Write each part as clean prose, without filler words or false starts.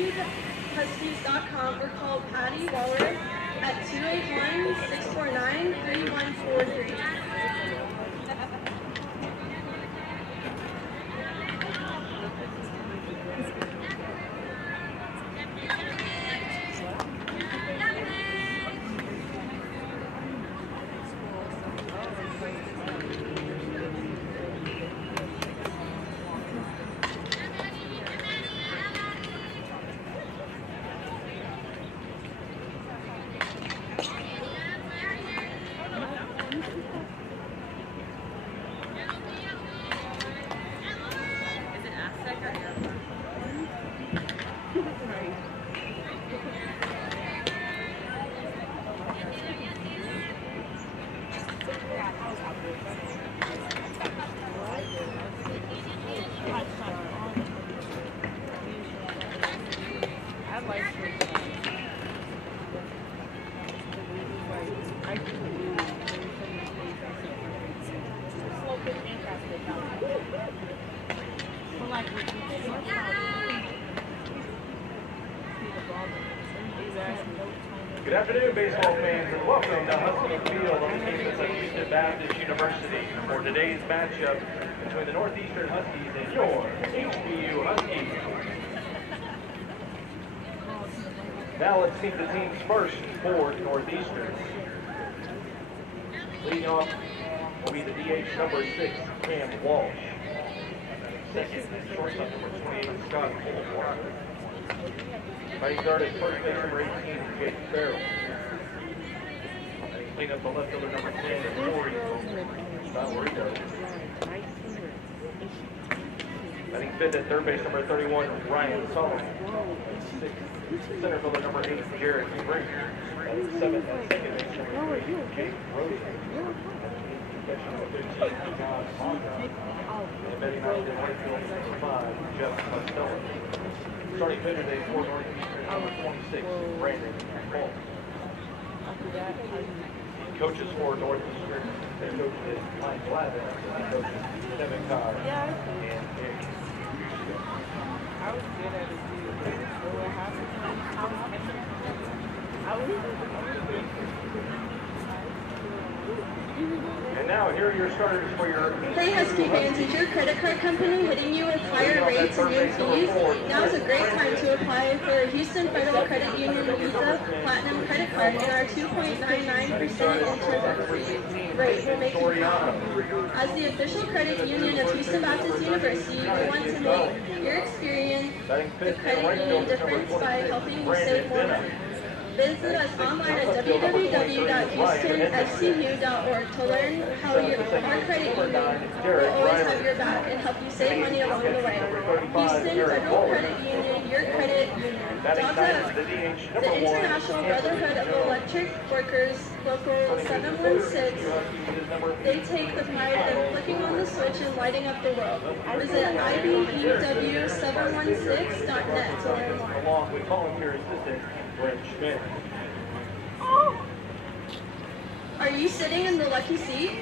HBUHuskies.com or call Patty Waller at 281-649-3143. Good afternoon, baseball fans, and welcome to Husky Field on the campus of Houston Baptist University for today's matchup between the Northeastern Huskies and your HBU Huskies. Now let's meet the teams first for Northeastern. Leading off will be the DH number 6, Cam Walsh. Second, shortstop number 28, Scott Fulmore. Batting third at first base number 18, Jake Farrell. Clean up the left fielder number 10, Corey. Not Rico. Batting fifth at third base number 31, Ryan Sullivan. Center fielder number 8, Jared Spring. Batting seventh at second base number 3, Jake Rosen. Catcher number 15, John Monroe. And batting ninth at right field number 5, Jeff Costello. Starting pitcher today for Northeastern, number 26, Brandon Paul. Coaches for Northeastern, their coach is Mike Glavin, and coaches Devin Carr and Eric. I was good at it too. So what happened? And now, here are your starters for your... Hey Husky fans, is your credit card company hitting you with higher rates and new fees? Now is a great time to apply for a Houston Federal Credit Union Visa Platinum Credit Card, and our 2.99% interest rate will make you proud. As the official credit union of Houston Baptist University, we want to make your experience the credit union difference by helping you save more money. Visit us online at www.houstonfcu.org to learn how our credit union will always have your back and help you save money along the way. Houston Federal Credit Union, your credit union. DACA, the International Brotherhood of Electric Workers, Local 716. They take the pride in flicking on the switch and lighting up the world. Visit IBEW716.net to learn more. Along with volunteer assistant, Brent Schmidt. Are you sitting in the lucky seat?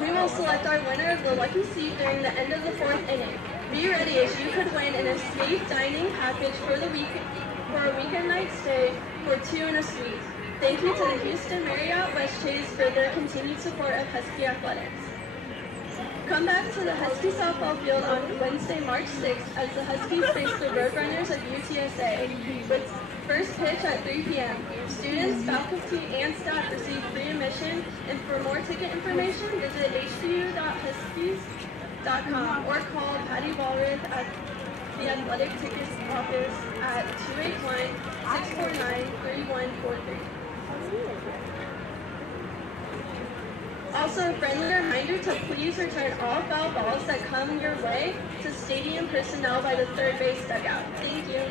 We will select our winner of the lucky seat during the end of the 4th inning. Be ready, as you could win an escape dining package for a weekend night stay for 2 and a suite. Thank you to the Houston Marriott West Chase for their continued support of Husky Athletics. Come back to the Husky softball field on Wednesday, March 6th as the Huskies face the Roadrunners of UTSA with first pitch at 3 p.m. Students, faculty, and staff receive free admission, and for more ticket information, visit hbu.huskies.com or call Patty Walrath at the Athletic Tickets office at 281-649-3143. Also, a friendly reminder to please return all foul balls that come your way to stadium personnel by the third base dugout. Thank you.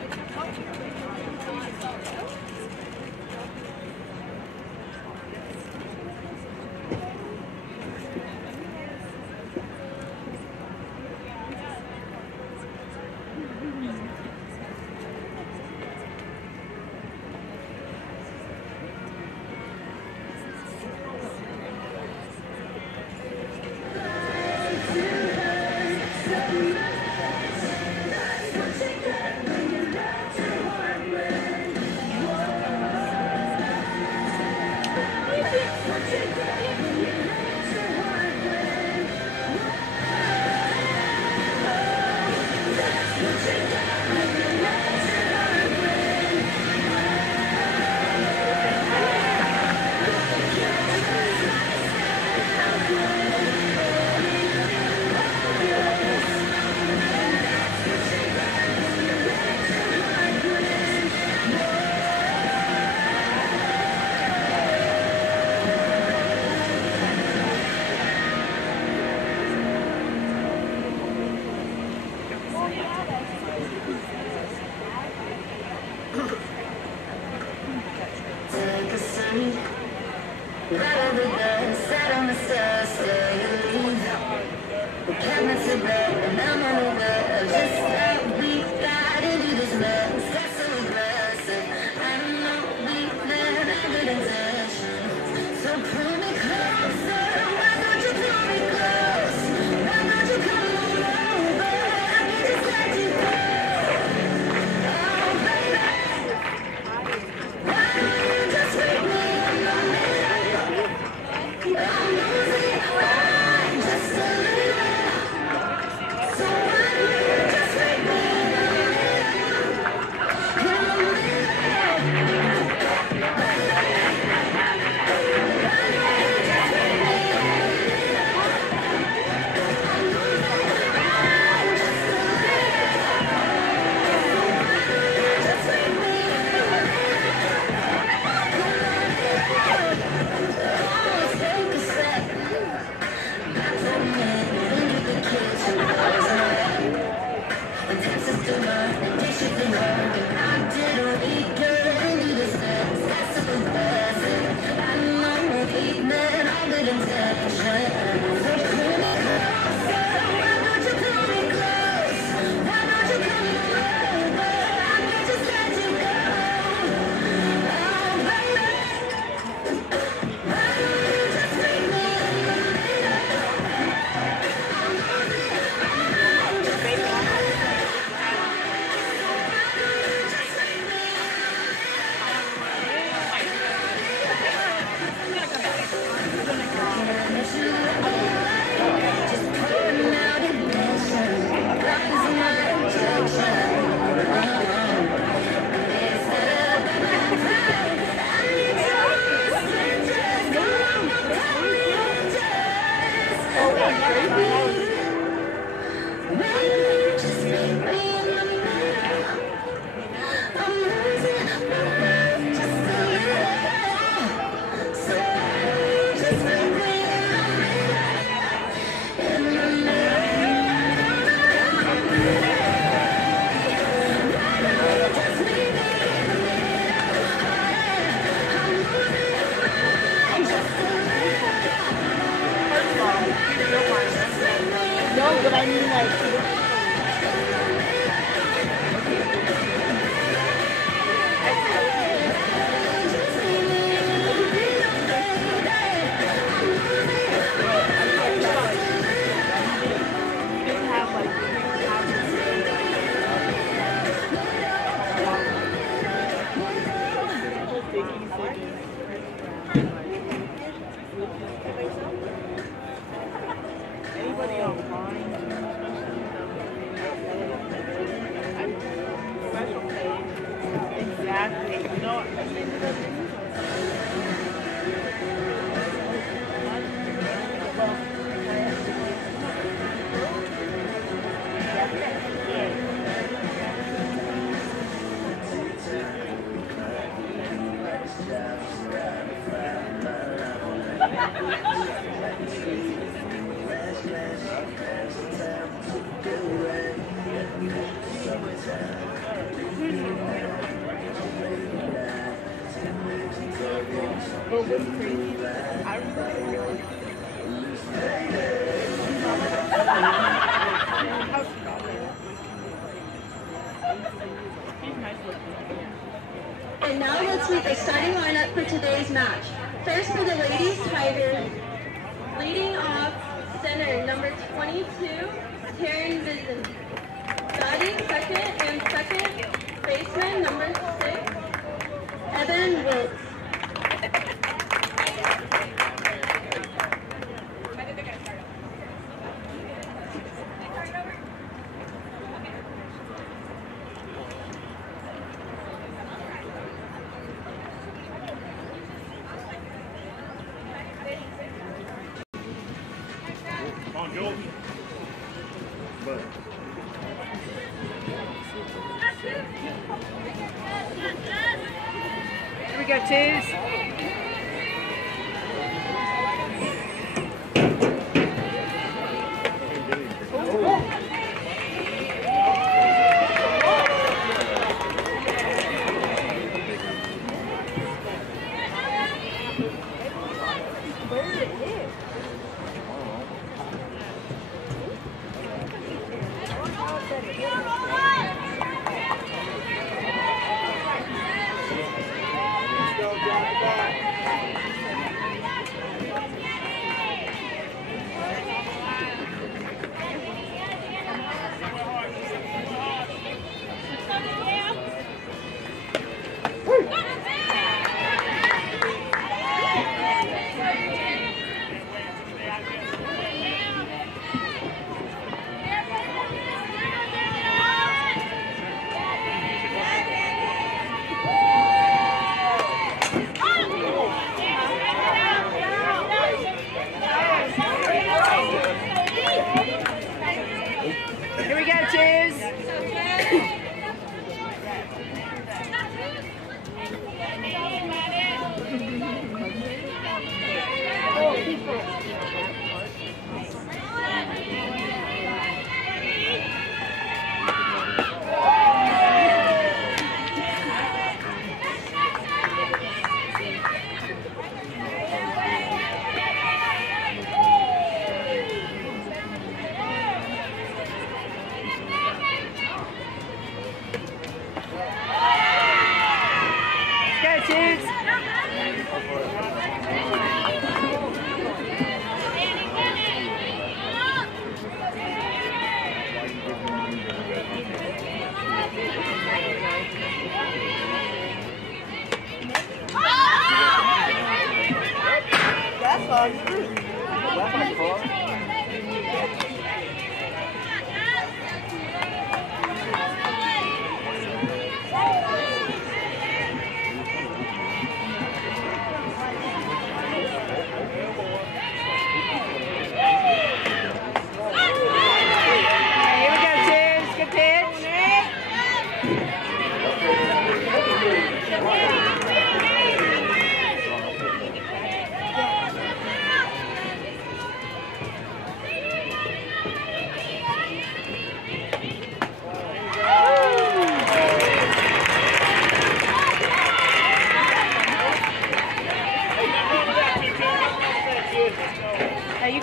Take that. Take a seat. Right over there, sat on the stairs, stay or leave. The cabinets are bare, and I'm only there just that we got into this mess. That's so aggressive. I know we've been good intentions. So pull me closer. Why don't you pull me close? Why don't you come on over? I can just let you go. Oh, baby. Why don't you just make me a moment? I'm losing my mind just a little. So why don't you just make me a take a step. Back for a minute into the kitchen. The Texas dinner, the dishes in her. How did we get into this mess? That's so embarrassing. I know we've meant all good intentions. So pull me closer. Why don't you pull me close? Why don't you come over? I can just let you go. Oh, baby. Why don't you just make me a little? I'm losing my mind just a little. No, but I mean like. Anybody online? Special page. Exactly. You know, I ended up but what's crazy is I remember And now let's meet the starting lineup for today's match. First for the ladies Tigers, leading off center number 22, Taryn Vizen. Batting second and second baseman number 6, Evan Wilkes. On Joel. But we got twos. You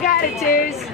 got it, Twos.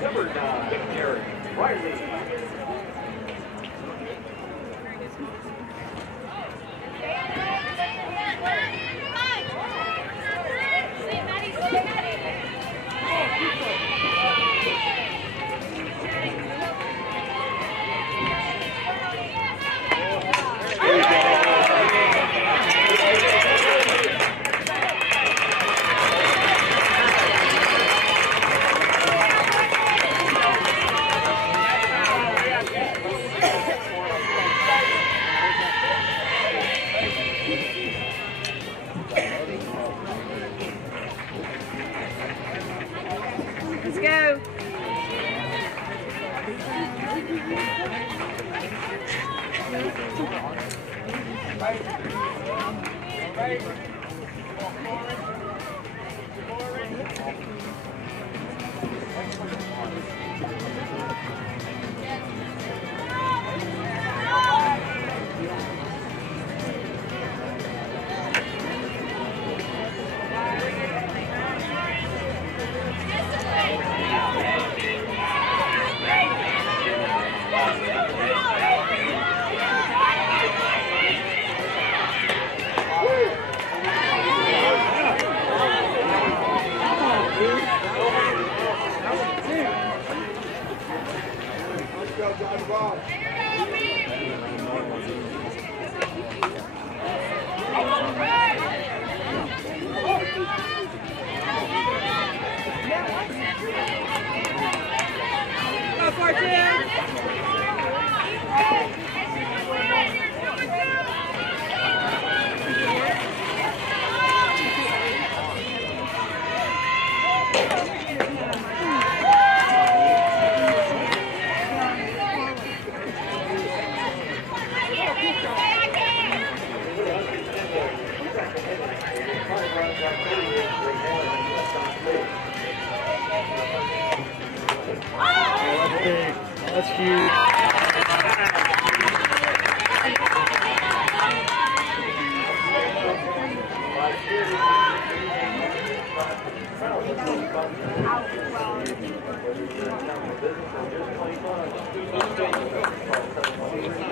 Number 9, Eric Riley. Let's go. That's huge.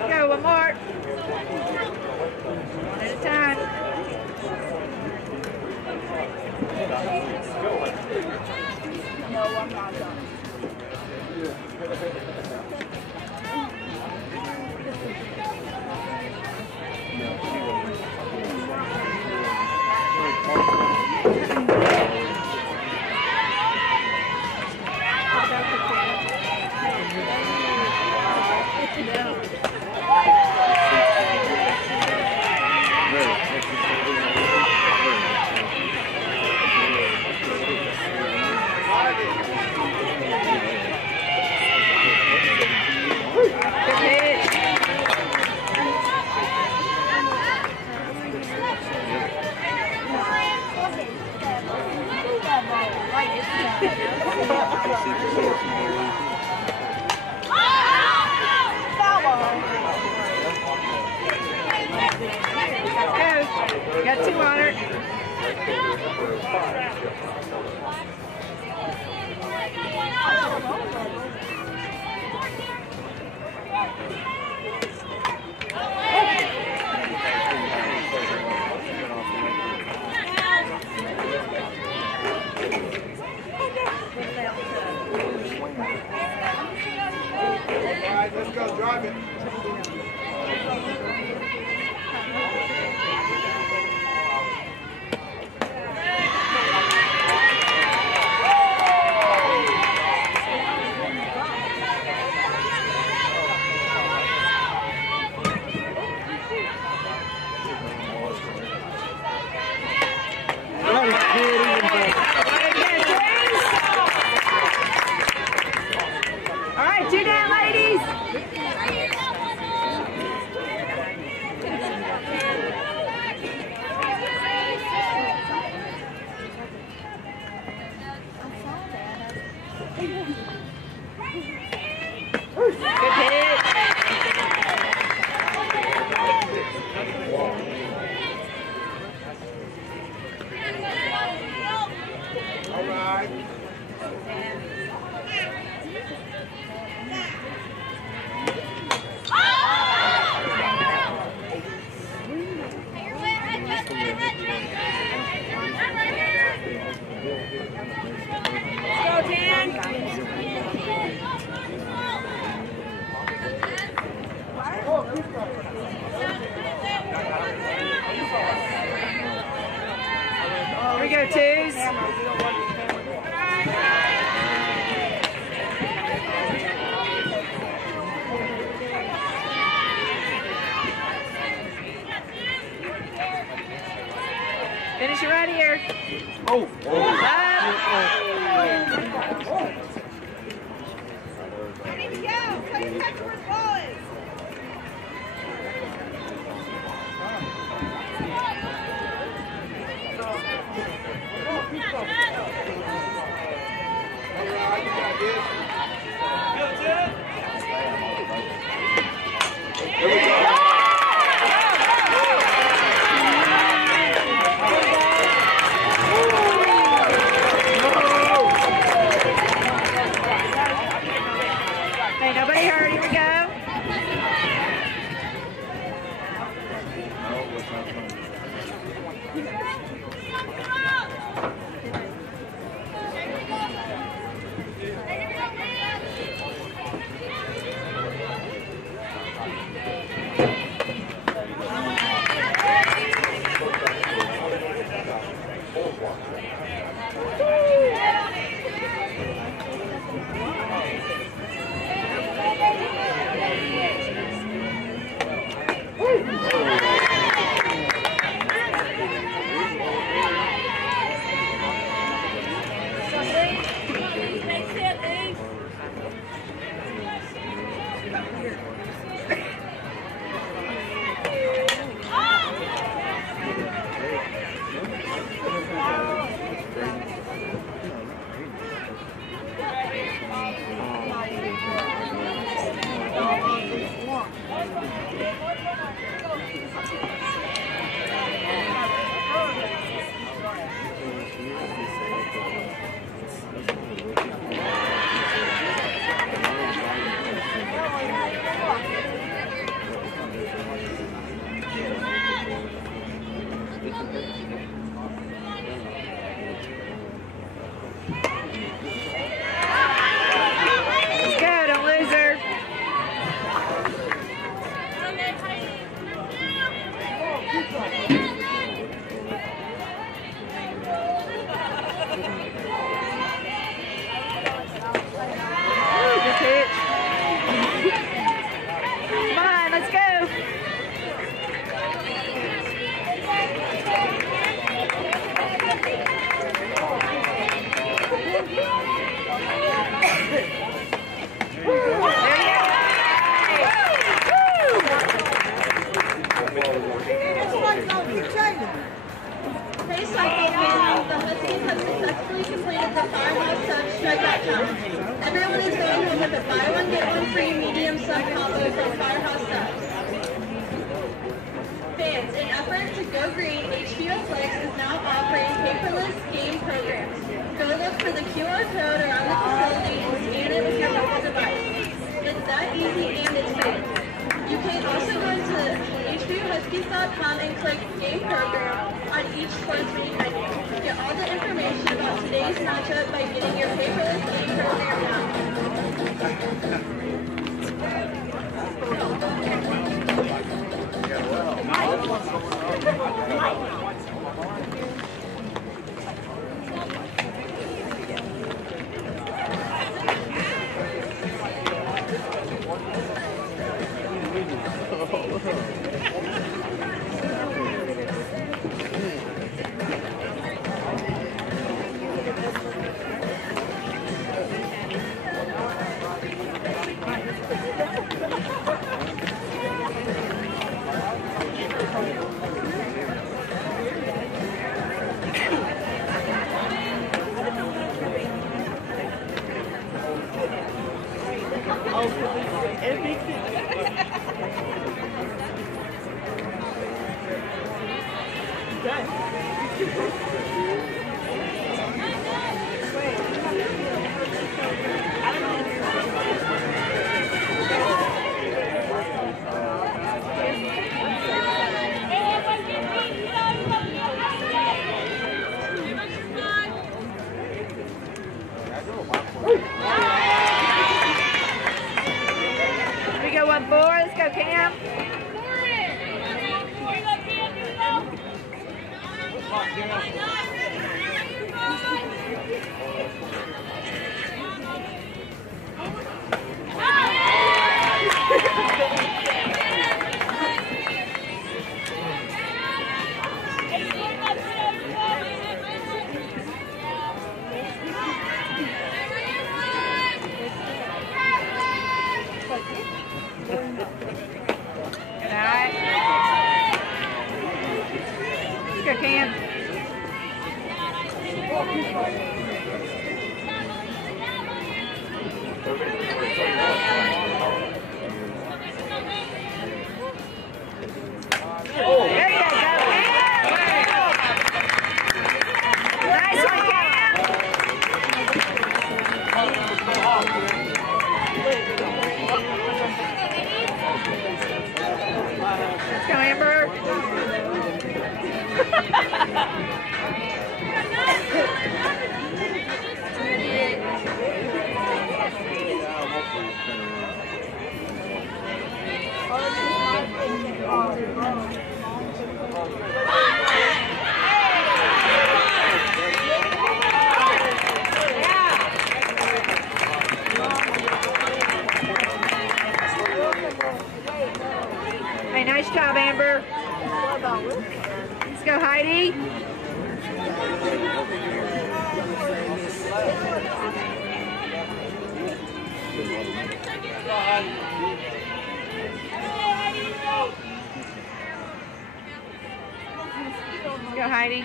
Go, one more. One at a time. No, I'm not done. You got 2 on her. All right, let's go. Drive it. All right, 2 down, ladies. Good hit. All right. Let's go, Dan. Here we go, 2s. Finish it right here. Oh. Ready to go. Play your catch where the ball is. Okay, nobody hurt. Here we go. Let's go, don't lose her. Good pitch. Come on, let's go. Hey, softball fans, the Huskies have successfully completed the Firehouse Sub Strikeout Challenge. Everyone is going home with a buy one, get one free medium sub combo from Firehouse Subs. Fans, in effort to go green, HBU Athletics is now offering paperless game programs. Go look for the QR code around the facility and scan it with your mobile device. It's that easy and it's free. You can also go to HBUHuskies.com and click Game Program on each sports meeting menu. Get all the information about today's matchup by getting your paperless game program We go 1-4. Let's go, Cam. Let's go, Cam. There you go, Cam. Nice one, Cam. Let's go, Amber. Hey, nice job, Amber. Let's go, Heidi. Let's go, Heidi.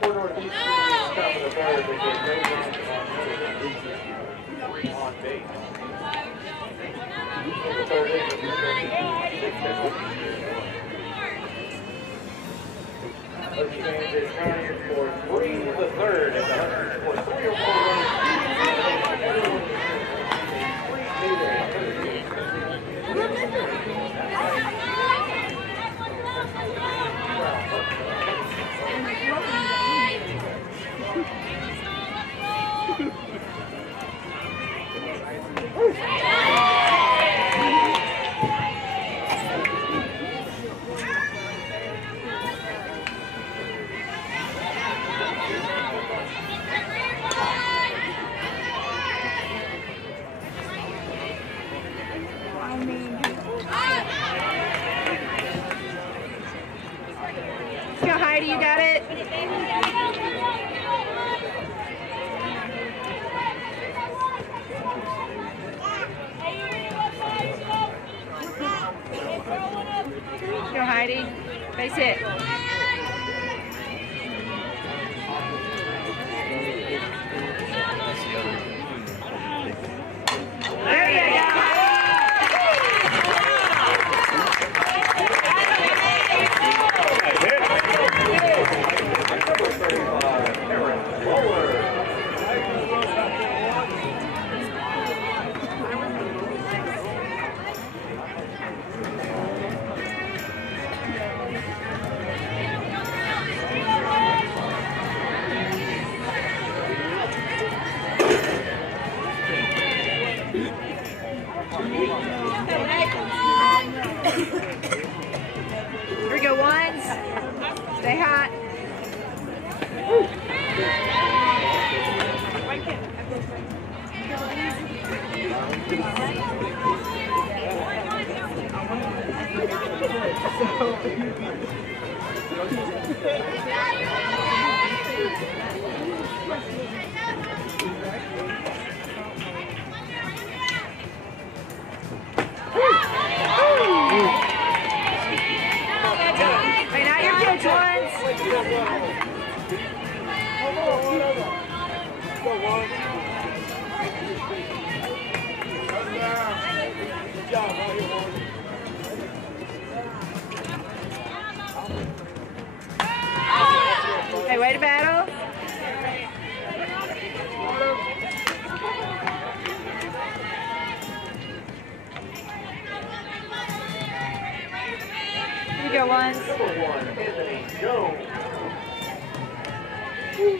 For Northeast, top of the third, they get three on base. In the third inning, Hurricanes is trying for 3 to the third, and the Huskies for 3 or 4 runs. hit. There you go. Here we go, ones. Stay hot. Hey, not your kids, ones. Hey, way to battle. Here we go, ones. Number 1, Anthony Jones. Here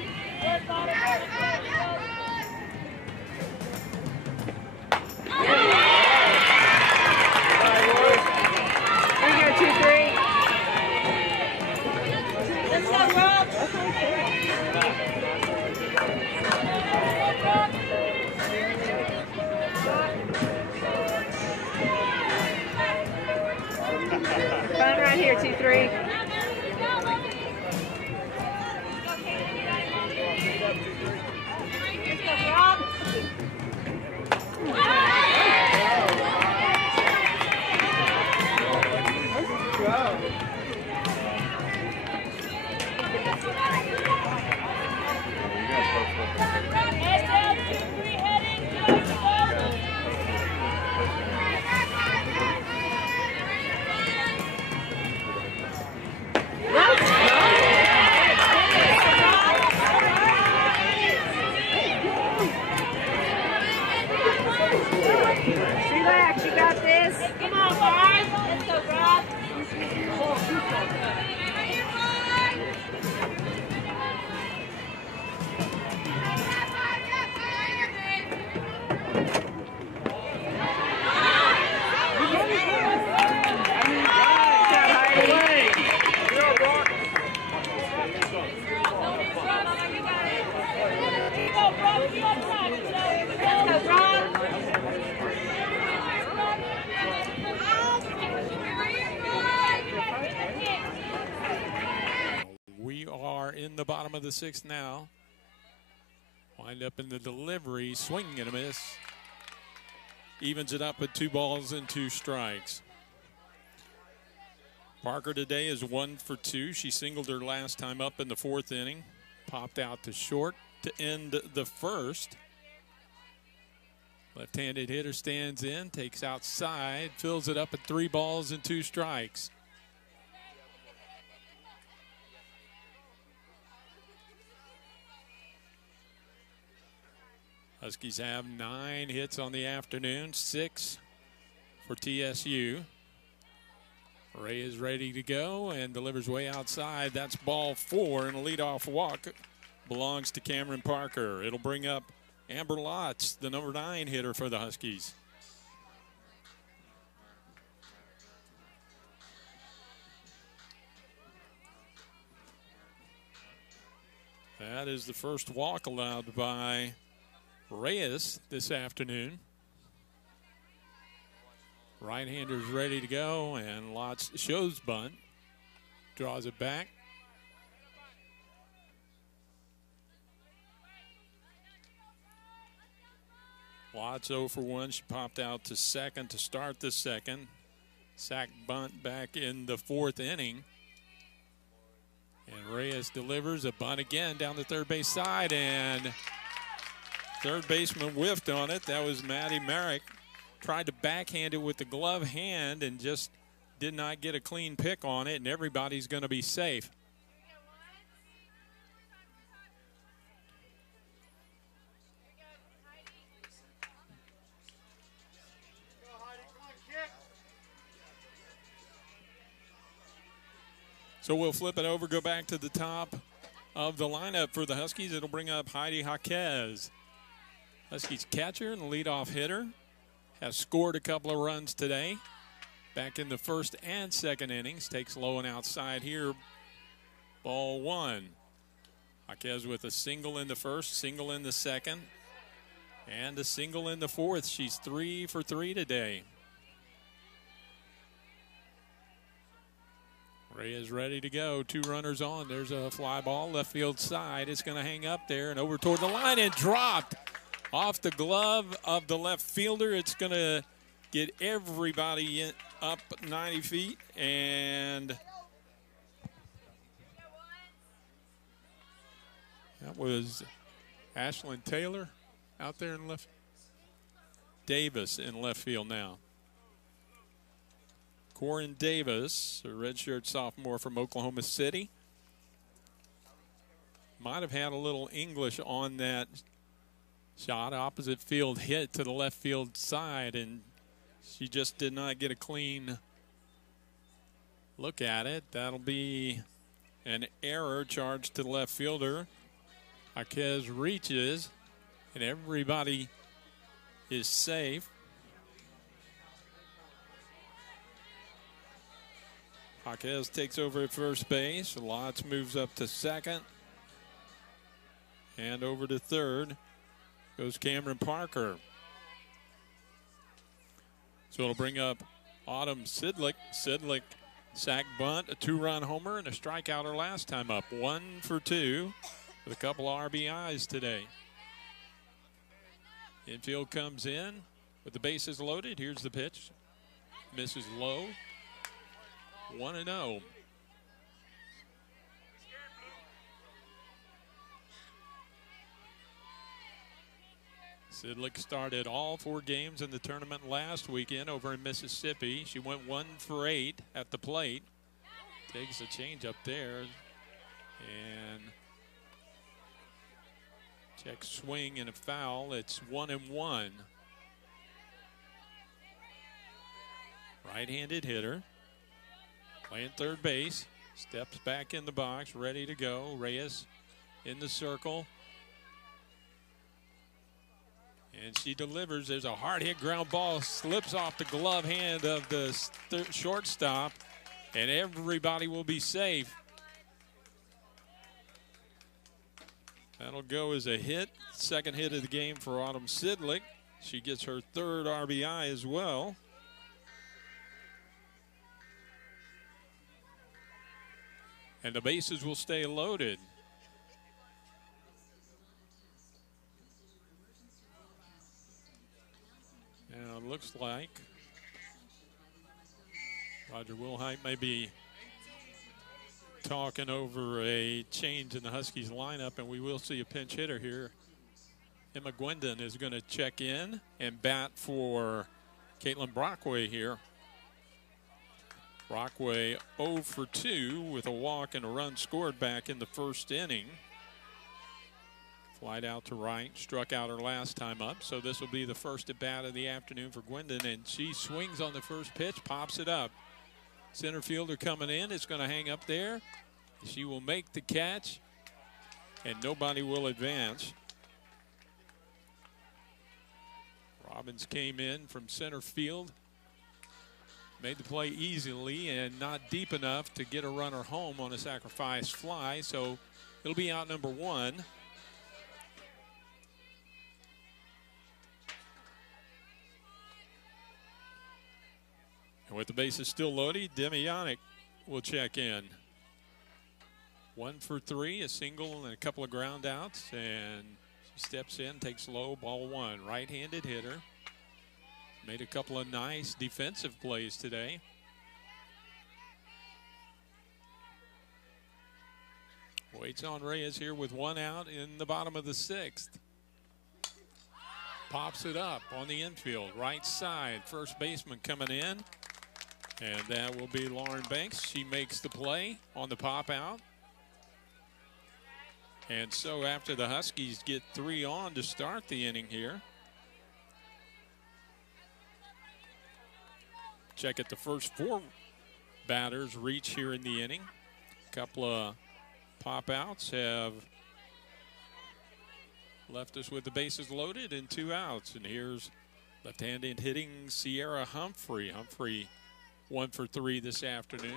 we go, 2-3. Let's go, Rob. Fun right here, 2-3. Relax, you got this. Come on, guys. Let's go, Rob. We are in the bottom of the 6th now. Wind up in the delivery, swinging and a miss. Evens it up with 2 balls and 2 strikes. Parker today is 1 for 2. She singled her last time up in the 4th inning. Popped out to short to end the 1st. Left-handed hitter stands in, takes outside, fills it up at 3 balls and 2 strikes. Huskies have 9 hits on the afternoon, 6 for TSU. Ray is ready to go and delivers way outside. That's ball 4, and a leadoff walk belongs to Cameron Parker. It'll bring up Amber Lotz, the number 9 hitter for the Huskies. That is the first walk allowed by Reyes this afternoon. Right-hander's ready to go, and Lotz shows bunt. Draws it back. Lotz 0 for 1. She popped out to second to start the 2nd. Sack bunt back in the 4th inning. Reyes delivers a bunt again down the third base side, and third baseman whiffed on it. That was Maddie Merrick. Tried to backhand it with the glove hand and just did not get a clean pick on it, and everybody's going to be safe. So we'll flip it over, go back to the top of the lineup for the Huskies. It'll bring up Heidi Jaquez. Huskies catcher and leadoff hitter. Has scored a couple of runs today. Back in the first and second innings. Takes low and outside here. Ball one. Jaquez with a single in the first, single in the second, and a single in the fourth. She's 3 for 3 today. Reyes ready to go. 2 runners on. There's a fly ball left field side. It's going to hang up there and over toward the line and dropped off the glove of the left fielder. It's going to get everybody up 90 feet, and that was Ashlyn Taylor out there in left. Davis in left field now. Corin Davis, a redshirt sophomore from Oklahoma City. Might have had a little English on that shot. Opposite field hit to the left field side, and she just did not get a clean look at it. That'll be an error charged to the left fielder. Jaquez reaches, and everybody is safe. Jaquez takes over at first base. Lotz moves up to second. And over to third goes Cameron Parker. So it'll bring up Autumn Sidlick. Sidlick sack bunt, a 2-run homer, and a strikeout her last time up. 1 for 2 with a couple of RBIs today. Infield comes in with the bases loaded. Here's the pitch. Misses low. 1-0. Sidlick started all 4 games in the tournament last weekend over in Mississippi. She went 1 for 8 at the plate. Takes a change up there. And check swing and a foul. It's 1-1. Right-handed hitter. Playing third base. Steps back in the box, ready to go. Reyes in the circle. And she delivers. There's a hard hit ground ball. Slips off the glove hand of the shortstop. And everybody will be safe. That'll go as a hit. Second hit of the game for Autumn Sidlick. She gets her 3rd RBI as well. And the bases will stay loaded. Now it looks like Roger Wilhite may be talking over a change in the Huskies lineup, and we will see a pinch hitter here. Emma Gwendon is going to check in and bat for Caitlin Brockway here. Brockway 0 for 2 with a walk and a run scored back in the first inning. Flied out to right, struck out her last time up. So this will be the first at bat of the afternoon for Gwendon, and she swings on the first pitch, pops it up. Center fielder coming in, it's going to hang up there. She will make the catch, and nobody will advance. Robbins came in from center field. Made the play easily and not deep enough to get a runner home on a sacrifice fly, so it'll be out number 1. And with the bases still loaded, Demianic will check in. 1 for 3, a single and a couple of ground outs, and she steps in, takes low, ball 1. Right-handed hitter. Made a couple of nice defensive plays today. Waits on Reyes here with 1 out in the bottom of the 6th. Pops it up on the infield, right side. First baseman coming in, and that will be Lauren Banks. She makes the play on the pop out. And so after the Huskies get 3 on to start the inning here. Check it, the first 4 batters reach here in the inning. A couple of pop outs have left us with the bases loaded and 2 outs. And here's left-handed hitting Sierra Humphrey. Humphrey 1 for 3 this afternoon.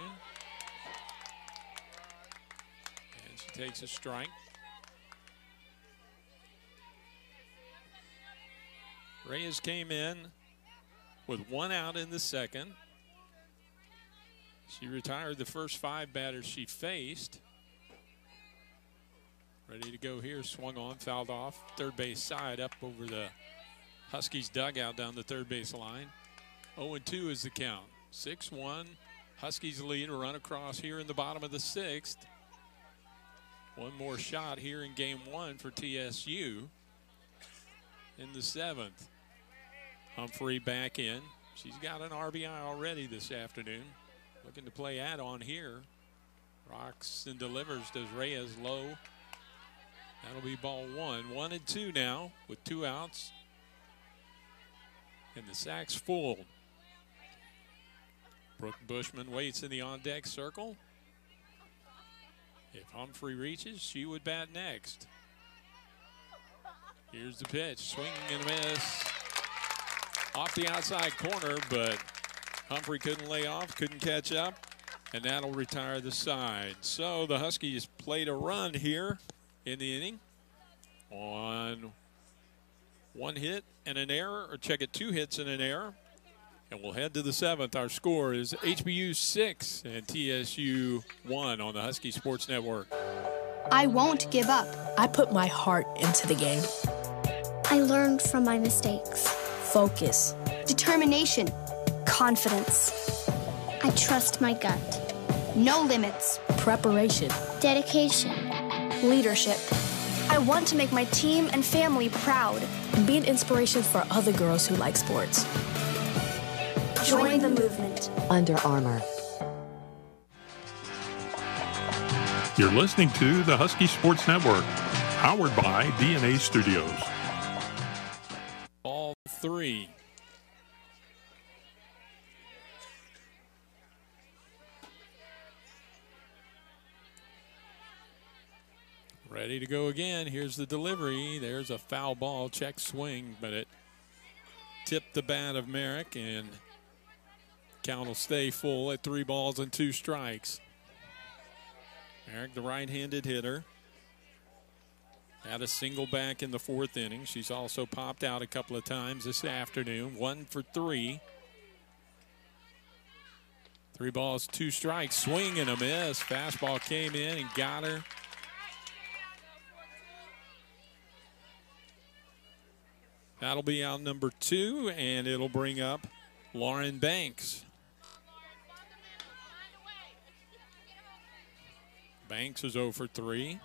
And she takes a strike. Reyes came in with 1 out in the 2nd. She retired the first 5 batters she faced. Ready to go here, swung on, fouled off, third base side up over the Huskies dugout down the third base line. 0-2 is the count. 6-1, Huskies lead, a run across here in the bottom of the 6th. One more shot here in game 1 for TSU in the 7th. Humphrey back in. She's got an RBI already this afternoon. Looking to play add-on here. Rocks and delivers, does Reyes low. That'll be ball 1. 1-2 now with 2 outs. And the sack's full. Brooke Bushman waits in the on-deck circle. If Humphrey reaches, she would bat next. Here's the pitch, swing and a miss. Off the outside corner, but Humphrey couldn't lay off, couldn't catch up, and that'll retire the side. So the Huskies played a run here in the inning on 1 hit and an error, or check it, 2 hits and an error. And we'll head to the 7th. Our score is HBU 6 and TSU 1 on the Husky Sports Network. I won't give up. I put my heart into the game. I learned from my mistakes. Focus. Determination. Confidence. I trust my gut. No limits. Preparation. Dedication. Leadership. I want to make my team and family proud. And be an inspiration for other girls who like sports. Join the movement. Under Armour. You're listening to the Husky Sports Network, powered by DNA Studios. Ball 3. Ready to go again. Here's the delivery. There's a foul ball, check swing, but it tipped the bat of Merrick, and count will stay full at 3 balls and 2 strikes. Merrick, the right-handed hitter, had a single back in the 4th inning. She's also popped out a couple of times this afternoon. 1 for 3. 3 balls, 2 strikes. Swing and a miss. Fastball came in and got her. That'll be out number 2, and it'll bring up Lauren Banks. Banks is 0 for 3.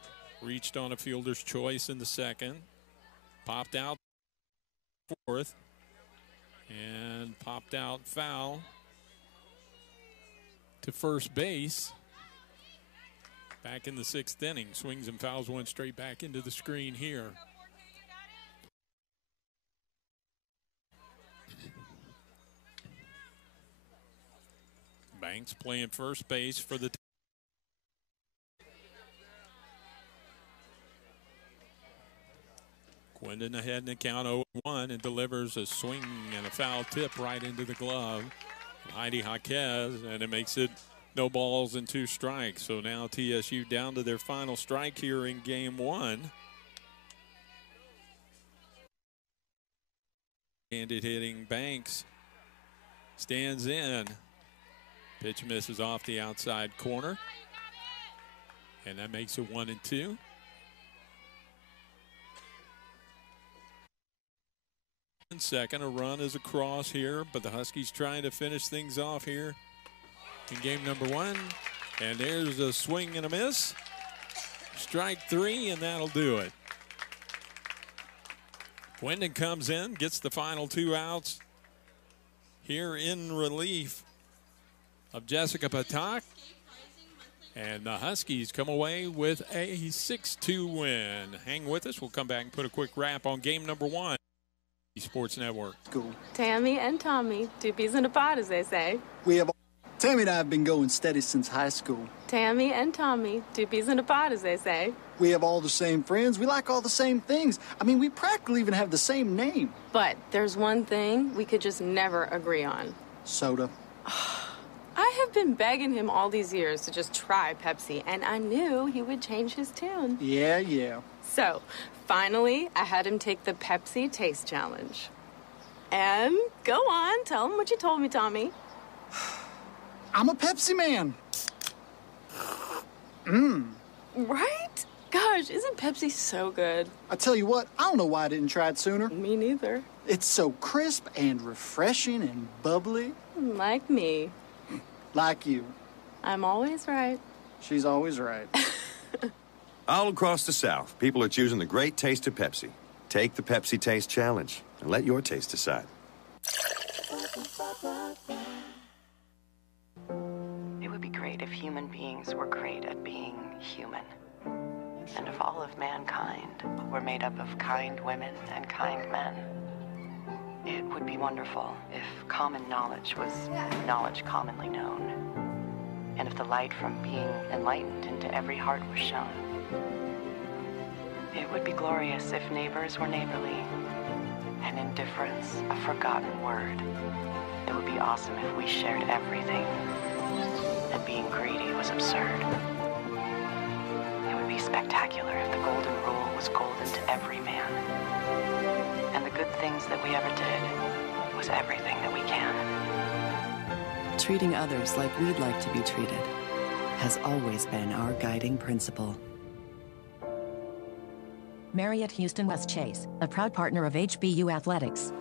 Reached on a fielder's choice in the 2nd. Popped out 4th. And popped out foul to first base. Back in the 6th inning. Swings and fouls one straight back into the screen here. Banks playing first base for the Quindon ahead in the count 0-1 and delivers a swing and a foul tip right into the glove. Heidi Jaquez, and it makes it no balls and 2 strikes. So now TSU down to their final strike here in game 1. Handed hitting Banks stands in. Pitch misses off the outside corner. And that makes it 1-2. In second, a run is across here, but the Huskies trying to finish things off here in game number 1. And there's a swing and a miss. Strike 3, and that'll do it. Wyndon comes in, gets the final 2 outs here in relief of Jessica Patak. And the Huskies come away with a 6-2 win. Hang with us. We'll come back and put a quick wrap on game number 1. Sports Network. Cool. Tammy and Tommy, two peas in a pod, as they say. Tammy and I have been going steady since high school. Tammy and Tommy, two peas in a pod, as they say. We have all the same friends. We like all the same things. I mean, we practically even have the same name. But there's one thing we could just never agree on. Soda. I have been begging him all these years to just try Pepsi, and I knew he would change his tune. Yeah. So, finally, I had him take the Pepsi Taste Challenge. And go on, tell him what you told me, Tommy. I'm a Pepsi man. Right? Gosh, isn't Pepsi so good? I tell you what, I don't know why I didn't try it sooner. Me neither. It's so crisp and refreshing and bubbly. Like me. Like you. I'm always right. She's always right. All across the South, people are choosing the great taste of Pepsi. Take the Pepsi Taste Challenge and let your taste decide. It would be great if human beings were great at being human. And if all of mankind were made up of kind women and kind men. It would be wonderful if common knowledge was knowledge commonly known. And if the light from being enlightened into every heart was shown. It would be glorious if neighbors were neighborly, and indifference a forgotten word. It would be awesome if we shared everything, and being greedy was absurd. It would be spectacular if the golden rule was golden to every man. And the good things that we ever did was everything that we can. Treating others like we'd like to be treated has always been our guiding principle. Marriott Houston West Chase, a proud partner of HBU Athletics.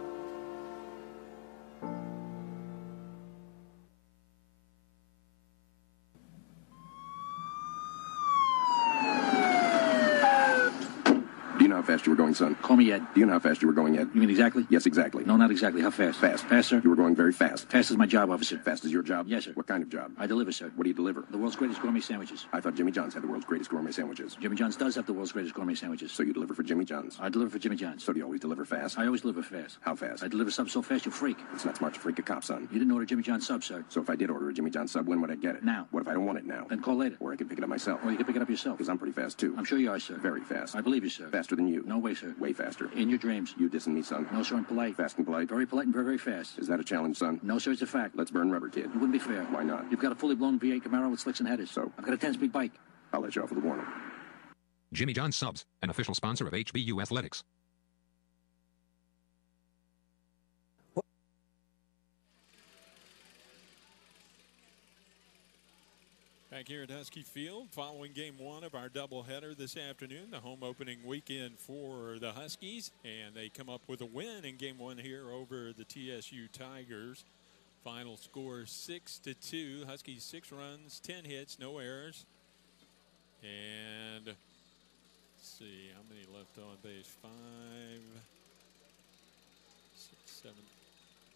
Do you know how fast you were going, son? Call me Ed. Do you know how fast you were going, Ed? You mean exactly? Yes, exactly. No, not exactly. How fast? Fast. Faster? You were going very fast. Fast is my job, officer. Fast is your job? Yes, sir. What kind of job? I deliver, sir. What do you deliver? The world's greatest gourmet sandwiches. I thought Jimmy John's had the world's greatest gourmet sandwiches. Jimmy John's does have the world's greatest gourmet sandwiches. So you deliver for Jimmy John's? I deliver for Jimmy John's. So do you always deliver fast? I always deliver fast. How fast? I deliver subs so fast you freak. It's not smart to freak a cop, son. You didn't order Jimmy John's sub, sir. So if I did order a Jimmy John's sub, when would I get it? Now. What if I don't want it now? Then call later. Or I can pick it up myself. Or you can pick it up yourself. Because I'm pretty fast, too. I'm sure you are, sir. Very fast. I believe you, sir. Faster than you. No way, sir. Way faster. In your dreams. You dissing me, son. No, sir, I'm polite. Fast and polite. Very polite and very, very fast. Is that a challenge, son? No, sir, it's a fact. Let's burn rubber, kid. It wouldn't be fair. Why not? You've got a fully blown V8 Camaro with slicks and headers. So? I've got a 10-speed bike. I'll let you off with a warning. Jimmy John's Subs, an official sponsor of HBU Athletics. Back here at Husky Field, following game 1 of our doubleheader this afternoon, the home opening weekend for the Huskies, and they come up with a win in game 1 here over the TSU Tigers. Final score 6-2. Huskies 6 runs, 10 hits, no errors. And let's see how many left on base. 5, 6, 7,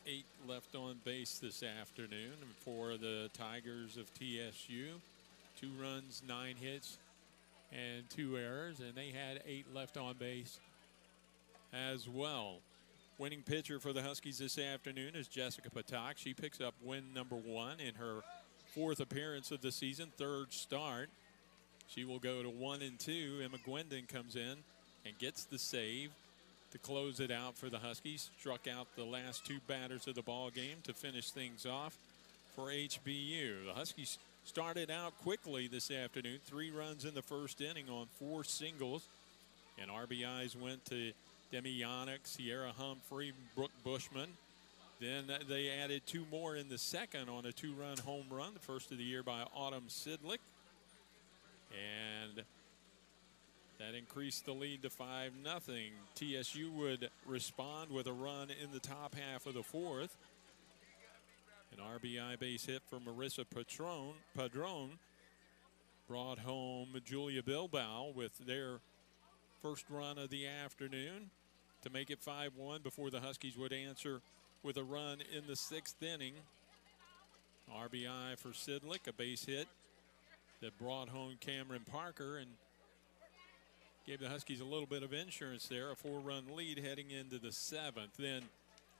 8 left on base this afternoon for the Tigers of TSU. 2 runs, 9 hits, and 2 errors, and they had 8 left on base as well. Winning pitcher for the Huskies this afternoon is Jessica Patak. She picks up win number 1 in her 4th appearance of the season, 3rd start. She will go to 1-2. Emma Gwendon comes in and gets the save to close it out for the Huskies. Struck out the last 2 batters of the ball game to finish things off for HBU. The Huskies started out quickly this afternoon. 3 runs in the first inning on 4 singles. And RBIs went to Demi Yannick, Sierra Humphrey, Brooke Bushman. Then they added 2 more in the second on a 2-run home run, the first of the year by Autumn Sidlick. And that increased the lead to 5-0. TSU would respond with a run in the top half of the 4th. An RBI base hit for Marissa Padron. brought home Julia Bilbao with their first run of the afternoon to make it 5-1 before the Huskies would answer with a run in the 6th inning. RBI for Sidlick, a base hit that brought home Cameron Parker and gave the Huskies a little bit of insurance there. A 4-run lead heading into the 7th. Then,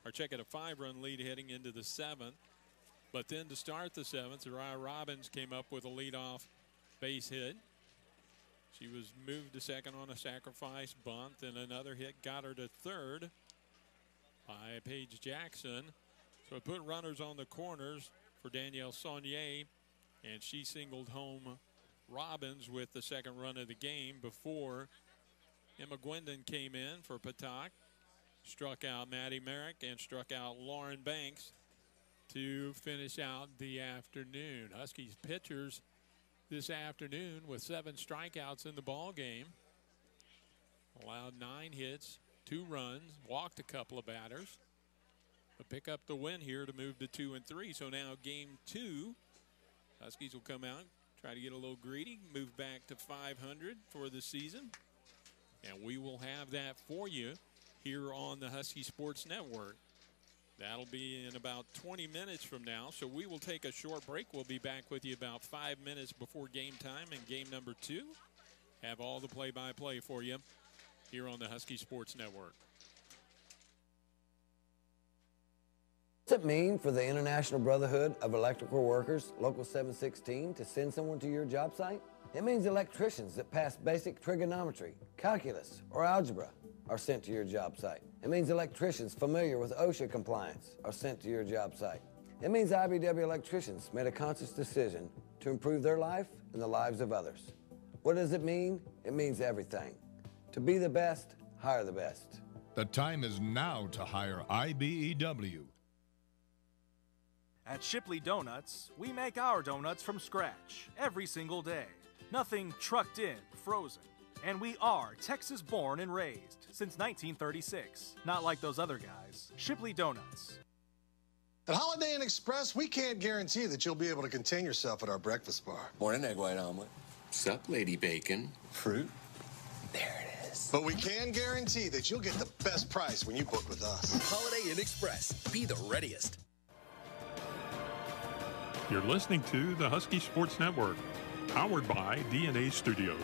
or check it, a 5-run lead heading into the 7th. But then to start the 7th, Uriah Robbins came up with a leadoff base hit. She was moved to second on a sacrifice bunt, and another hit got her to third by Paige Jackson. So it put runners on the corners for Danielle Saunier, and she singled home Robbins with the second run of the game before Emma Gwendon came in for Patak, struck out Maddie Merrick, and struck out Lauren Banks to finish out the afternoon. Huskies pitchers this afternoon with 7 strikeouts in the ball game. Allowed 9 hits, 2 runs, walked a couple of batters, but pick up the win here to move to 2-3. So now game 2, Huskies will come out, try to get a little greedy, move back to 500 for the season, and we will have that for you here on the Husky Sports Network. That'll be in about 20 minutes from now, so we will take a short break. We'll be back with you about 5 minutes before game time in game number 2. Have all the play-by-play for you here on the Husky Sports Network. What's it mean for the International Brotherhood of Electrical Workers, Local 716, to send someone to your job site? It means electricians that pass basic trigonometry, calculus, or algebra are sent to your job site. It means electricians familiar with OSHA compliance are sent to your job site. It means IBW electricians made a conscious decision to improve their life and the lives of others. What does it mean? It means everything. To be the best, hire the best. The time is now to hire IBEW. At Shipley Donuts, we make our donuts from scratch every single day. Nothing trucked in, frozen. And we are Texas born and raised since 1936. Not like those other guys. Shipley Donuts. At Holiday Inn Express, we can't guarantee that you'll be able to contain yourself at our breakfast bar. Morning, egg white omelet. Sup, Lady Bacon. Fruit. There it is. But we can guarantee that you'll get the best price when you book with us. Holiday Inn Express. Be the readiest. You're listening to the Husky Sports Network, powered by DNA Studios.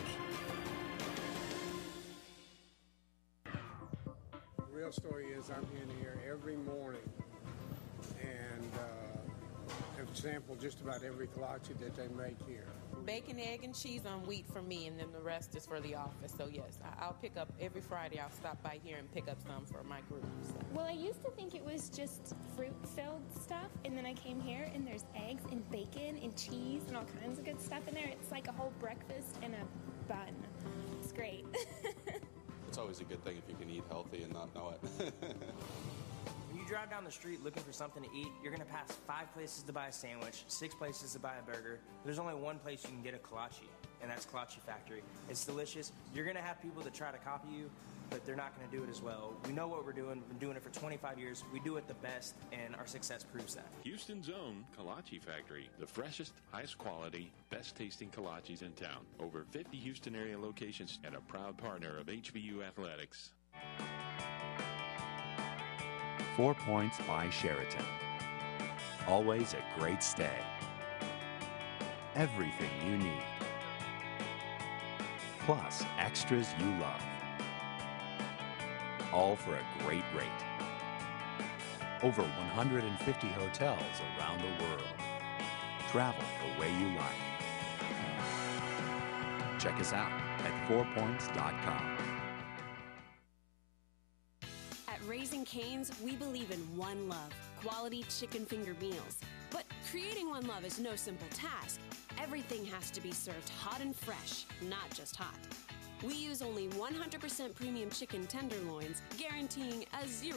The real story is I'm in here every morning and have sampled just about every kolache that they make here. Bacon, egg, and cheese on wheat for me, and then the rest is for the office. So yes, I'll pick up every Friday. I'll stop by here and pick up some for my group. So. Well, I used to think it was just fruit-filled stuff, and then I came here, and there's eggs and bacon and cheese and all kinds of good stuff in there. It's like a whole breakfast and a bun. It's great. It's always a good thing if you can eat healthy and not know it. When you drive down the street looking for something to eat, you're going to pass 5 places to buy a sandwich, 6 places to buy a burger. There's only one place you can get a kolache, and that's Kolache Factory. It's delicious. You're going to have people that try to copy you, but they're not going to do it as well. We know what we're doing. We've been doing it for 25 years. We do it the best, and our success proves that. Houston's own Kolache Factory, the freshest, highest quality, best tasting kolaches in town. Over 50 Houston area locations and a proud partner of HBU Athletics. 4 Points by Sheraton. Always a great stay. Everything you need. Plus extras you love. All for a great rate. Over 150 hotels around the world. Travel the way you like. Check us out at 4points.com. At Raising Cane's, we believe in one love, quality chicken finger meals. But creating one love is no simple task. Everything has to be served hot and fresh, not just hot. We use only 100% premium chicken tenderloins, guaranteeing a 0